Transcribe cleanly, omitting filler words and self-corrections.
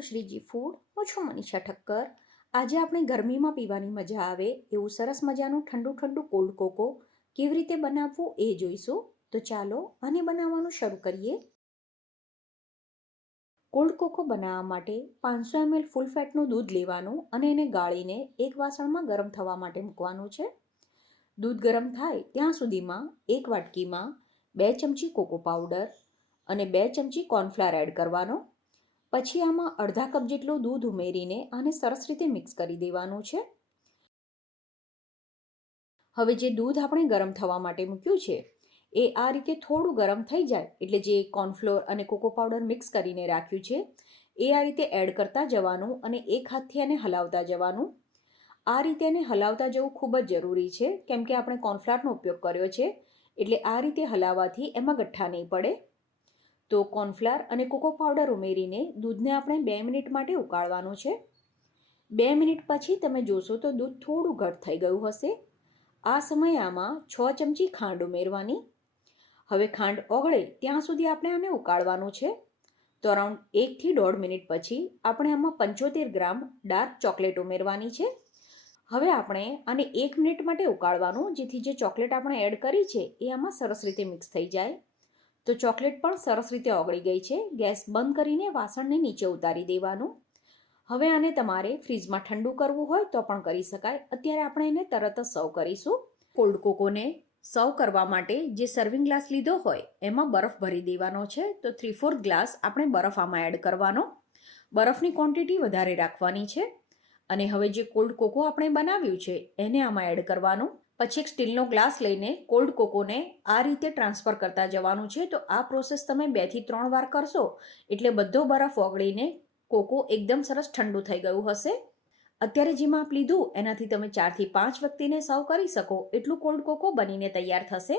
Two Shriji food. હું છું મનીષા ઠક્કર. આજે આપણે ગરમીમાં પીવાની મજા આવે એવું સરસ મજાનું ઠંડુ ઠંડુ કોલ્ડ કોકો કેવી રીતે બનાવવું એ જોઈશું. તો ચાલો આને બનાવવાનું શરૂ કરીએ. કોલ્ડ કોકો બનાવવા માટે 500 ml ફૂલ ફેટનું દૂધ લેવાનું અને એને ગાળીને એક વાસણમાં ગરમ થવા માટે મૂકવાનું છે. દૂધ ગરમ થાય ત્યાં સુધીમાં એક વાટકીમાં 2 ચમચી કોકો પાવડર અને 2 ચમચી કોર્નફ્લાવર એડ કરવાનો. પછી આમાં અડધા કપ જેટલું દૂધ ઉમેરીને આને સરસ રીતે મિક્સ કરી દેવાનું છે. હવે જે દૂધ આપણે ગરમ થવા માટે મૂક્યું છે એ આ રીતે થોડું ગરમ થઈ જાય એટલે જે કોર્નફ્લોર અને કોકો પાવડર મિક્સ કરીને રાખ્યું છે એ આ રીતે એડ કરતા જવાનું અને એક હાથથી એને હલાવતા જવાનું. આ રીતે એને હલાવતા જવું ખૂબ જ જરૂરી છે કેમ કે આપણે કોર્નફ્લાવરનો ઉપયોગ કર્યો છે એટલે આ રીતે હલાવવાથી એમાં ગઠ્ઠા નહીં પડે. તો કોર્નફ્લાવર અને કોકો પાવડર ઉમેરીને દૂધને આપણે 2 મિનિટ માટે ઉકાળવાનું છે. 2 મિનિટ પછી તમે જોશો તો દૂધ થોડું ઘટ થઈ ગયું હશે. આ સમયે આમાં 6 ચમચી ખાંડ ઉમેરવાની. હવે ખાંડ ઓગળે ત્યાં સુધી આપણે આને ઉકાળવાનું છે. તો અરાઉન્ડ 1 થી 1.5 મિનિટ પછી આપણે આમાં 75 ગ્રામ ડાર્ક ચોકલેટ ઉમેરવાની છે. હવે આપણે આને 1 મિનિટ માટે ઉકાળવાનું જેથી જે ચોકલેટ આપણે એડ કરી છે એ આમાં સરસ રીતે મિક્સ થઈ જાય. તો ચોકલેટ પણ સરસ રીતે ઓગળી ગઈ છે. ગેસ બંધ કરીને વાસણને નીચે ઉતારી દેવાનું. હવે આને તમારે ફ્રીજમાં ઠંડુ કરવું હોય તો પણ કરી શકાય. અત્યારે આપણે એને તરત જ સર્વ કરીશું. કોલ્ડ કોકોને સર્વ કરવા માટે જે સર્વિંગ ગ્લાસ લીધો હોય એમાં બરફ ભરી દેવાનો છે. તો 3/4 ગ્લાસ આપણે બરફ આમાં એડ કરવાનો. બરફની ક્વોન્ટિટી વધારે રાખવાની છે. અને હવે જે કોલ્ડ કોકો આપણે બનાવ્યું છે એને આમાં એડ કરવાનું. પછી એક સ્ટીલનો ગ્લાસ લઈને કોલ્ડ કોકોને આ રીતે ટ્રાન્સફર કરતા જવાનું છે. તો આ પ્રોસેસ તમે 2 થી 3 વાર કરશો એટલે બધો બરફ ઓગળીને કોકો એકદમ સરસ ઠંડુ થઈ ગયું હશે. અત્યારે જે માપ લીધું એનાથી તમે 4 થી 5 વ્યક્તિને સર્વ કરી શકો એટલું કોલ્ડ કોકો બનીને તૈયાર થશે.